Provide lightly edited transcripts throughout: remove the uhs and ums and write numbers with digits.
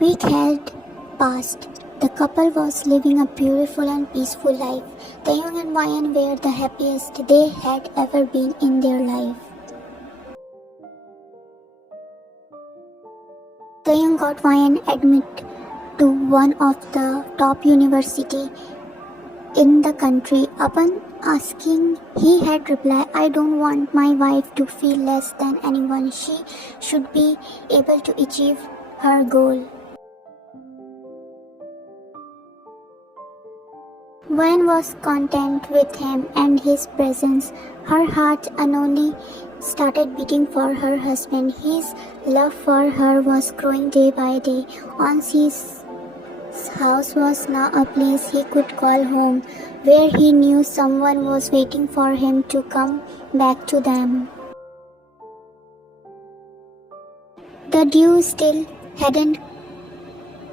Week had passed. The couple was living a beautiful and peaceful life. Taehyung and Ryan were the happiest they had ever been in their life. Taehyung got Ryan admitted to one of the top universities in the country. Upon asking, he had replied, "I don't want my wife to feel less than anyone. She should be able to achieve her goal." Wen was content with him and his presence. Her heart unknowingly started beating for her husband. His love for her was growing day by day. On's house was now a place he could call home, where he knew someone was waiting for him to come back to them. The duo still hadn't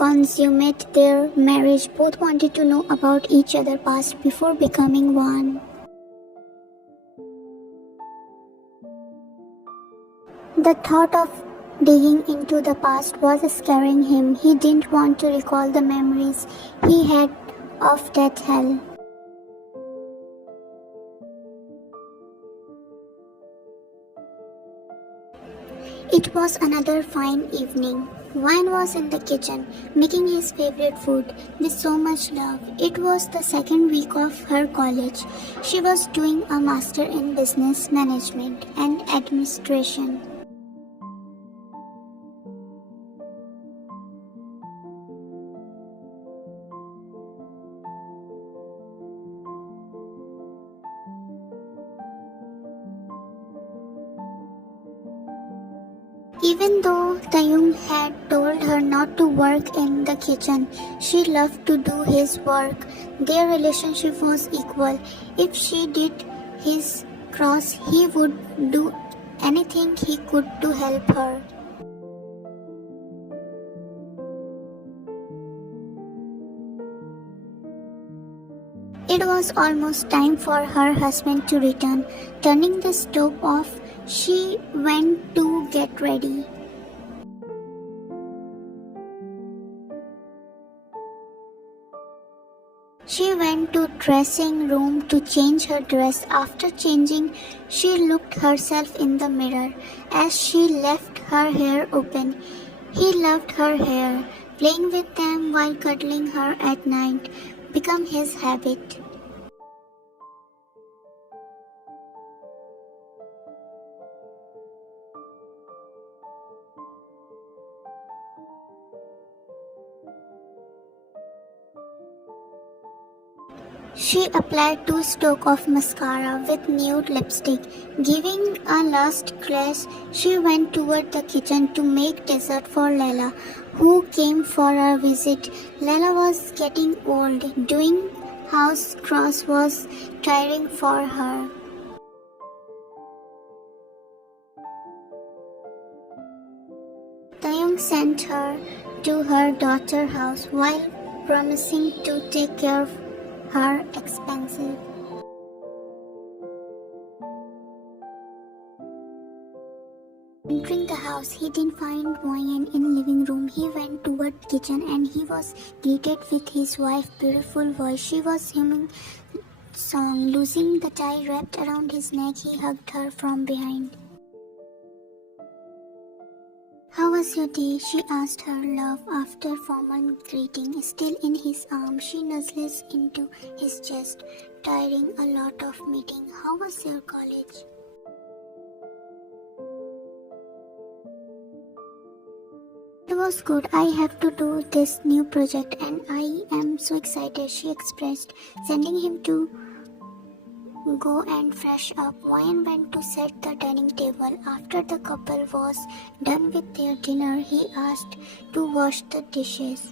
consummated their marriage. Both wanted to know about each other's past before becoming one. The thought of digging into the past was scaring him. He didn't want to recall the memories he had of that hell. It was another fine evening. Wine was in the kitchen, making his favorite food with so much love. It was the second week of her college. She was doing a master in business management and administration. Even though Taehyung had told her not to work in the kitchen, she loved to do his work. Their relationship was equal. If she did his chores, he would do anything he could to help her. It was almost time for her husband to return. Turning the stove off, she went to get ready. She went to dressing room to change her dress. After changing, she looked herself in the mirror as she left her hair open. He loved her hair. Playing with them while cuddling her at night became his habit. She applied 2 strokes of mascara with nude lipstick. Giving a last glance, she went toward the kitchen to make dessert for Leila, who came for a visit. Leila was getting old. Doing house chores was tiring for her. Taehyung sent her to her daughter's house while promising to take care of her expensive. Entering the house, he didn't find Ryan in living room. He went toward kitchen and he was greeted with his wife's beautiful voice. She was humming song. Losing the tie wrapped around his neck, he hugged her from behind. "How was your day?" she asked her love after formal greeting. Still in his arms, she nuzzles into his chest. "Tiring, a lot of meeting. How was your college?" "It was good. I have to do this new project and I am so excited," she expressed, sending him to go and fresh up. Ryan went to set the dining table. After the couple was done with their dinner, he asked to wash the dishes.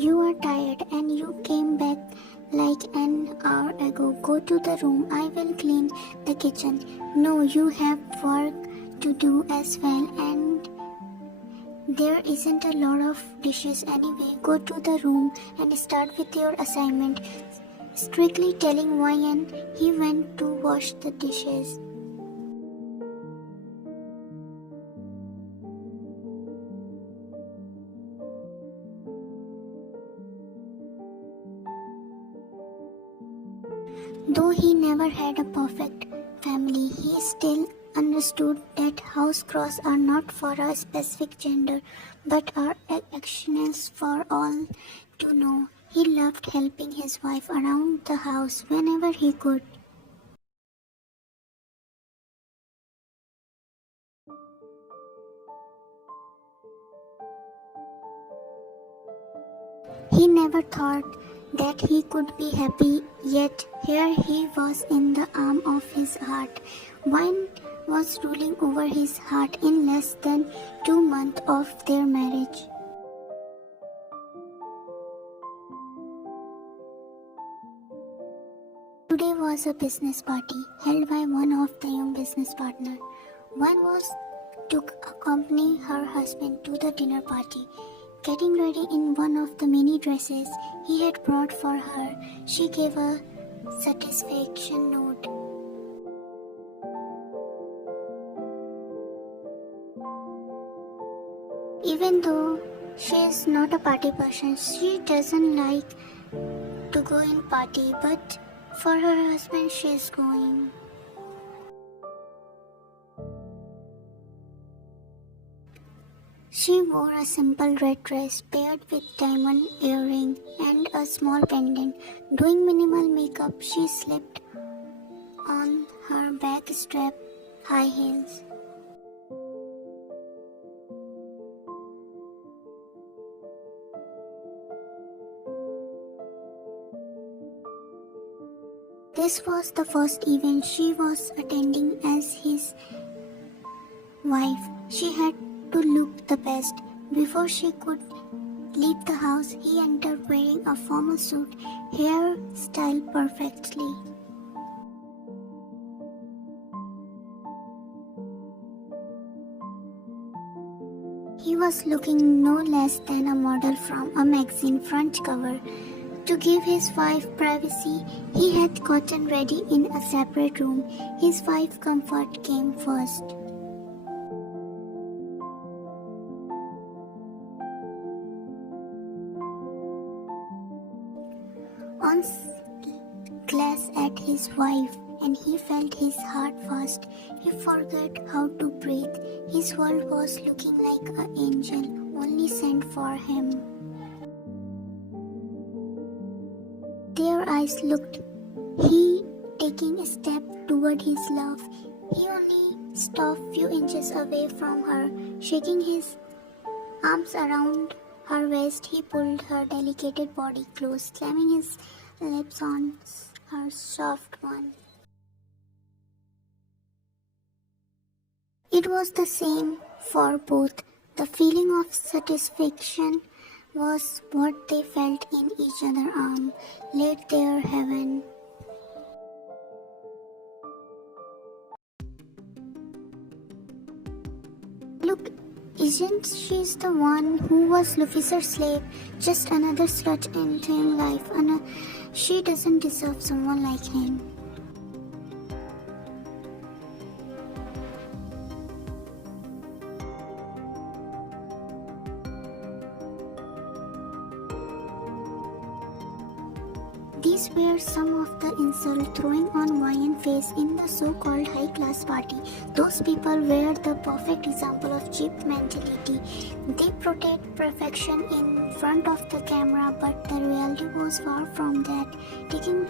"You are tired and you came back like an hour ago. Go to the room. I will clean the kitchen." "No, you have work to do as well, and There isn't a lot of dishes anyway. Go to the room and start with your assignment. Strictly telling Ryan he went to wash the dishes. Though he never had a perfect family, he still understood that house chores are not for a specific gender, but are actions for all to know. He loved helping his wife around the house whenever he could. He never thought that he could be happy, yet here he was in the arm of his heart. Wine was ruling over his heart in less than 2 months of their marriage. Today was a business party held by one of Taehyung's business partners. One was to accompany her husband to the dinner party. Getting ready in one of the many dresses he had brought for her, she gave a satisfaction note. Even though she is not a party person, she doesn't like to go in party, but for her husband she is going. She wore a simple red dress paired with diamond earring and a small pendant. Doing minimal makeup, she slipped on her backstrap high heels. This was the first event she was attending as his wife. She had to look the best. Before she could leave the house, he entered wearing a formal suit, hair styled perfectly. He was looking no less than a model from a magazine front cover. To give his wife privacy, he had gotten ready in a separate room. His wife's comfort came first. Once glanced at his wife, and he felt his heart fast. He forgot how to breathe. His world was looking like an angel, only sent for him. Their eyes looked. He taking a step toward his love. He only stopped few inches away from her, shaking his arms around her waist. He pulled her delicate body close, slamming his lips on her soft one. It was the same for both. The feeling of satisfaction was what they felt in each other's arms, laid their heaven. Look, isn't she the one who was Lucifer's slave? Just another slut in Taehyung's life, and she doesn't deserve someone like him. These were some of the insults throwing on Ryan's face in the so-called high-class party. Those people were the perfect example of cheap mentality. They protect perfection in front of the camera, but the reality was far from that.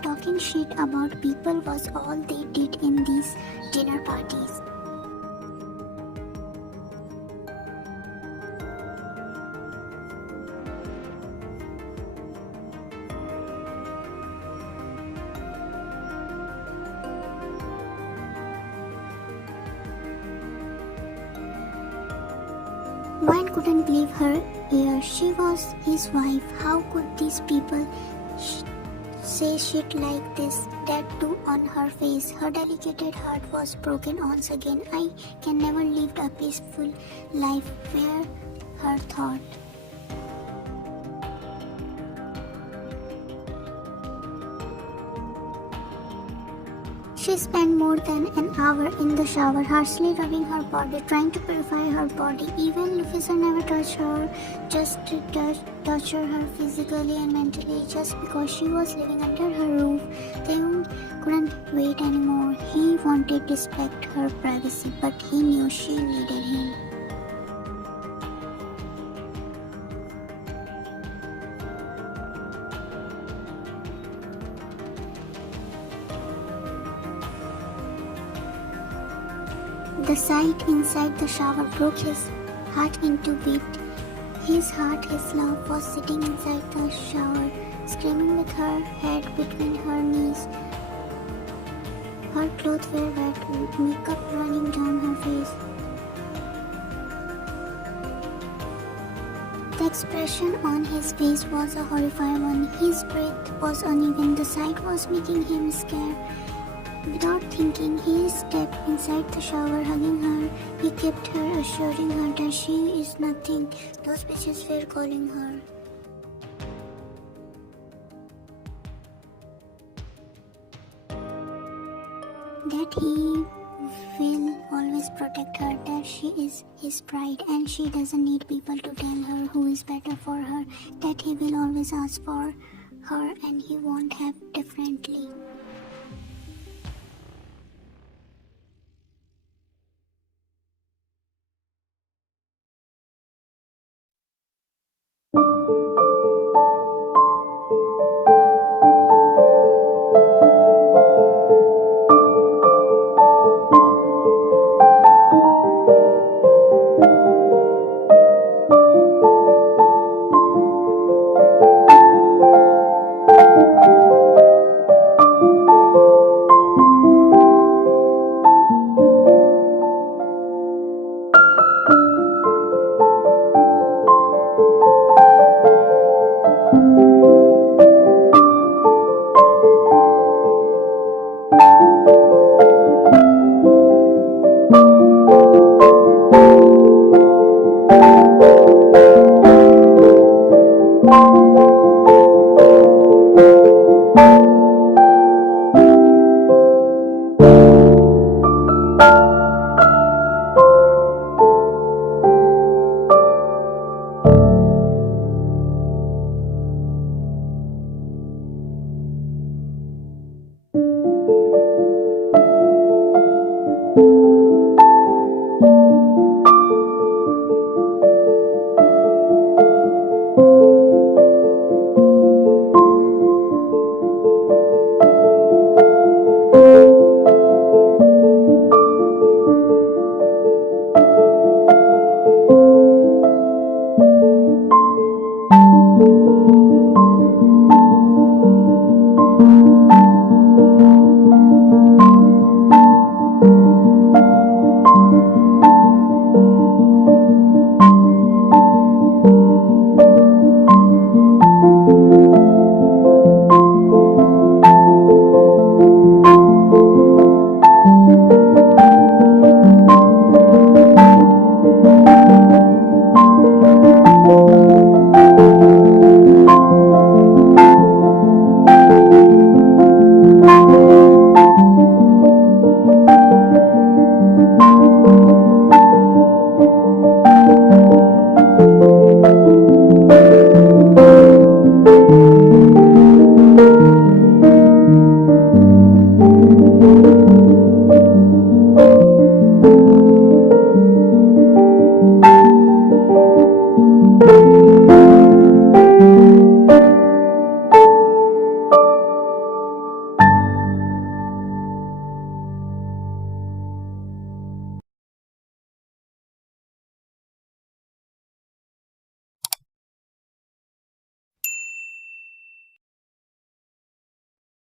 Talking shit about people was all they did in these dinner parties. Ryan couldn't believe her ears. She was his wife. How could these people say shit like this? Tattoo on her face. Her delicate heart was broken once again. I can never live a peaceful life where her thought. She spent more than an hour in the shower, harshly rubbing her body, trying to purify her body. Even Lucifer never touched her, just to torture her physically and mentally, just because she was living under her roof. Taehyung couldn't wait anymore. He wanted to respect her privacy, but he knew she needed him. The sight inside the shower broke his heart into beat. His heart, his love, was sitting inside the shower, screaming with her head between her knees. Her clothes were wet, with makeup running down her face. The expression on his face was a horrified one. His breath was uneven. The sight was making him scared. Without thinking, he stepped inside the shower, hugging her. He kept her, assuring her that she is nothing. Those bitches were calling her. That he will always protect her, that she is his pride and she doesn't need people to tell her who is better for her, that he will always ask for her and he won't have differently.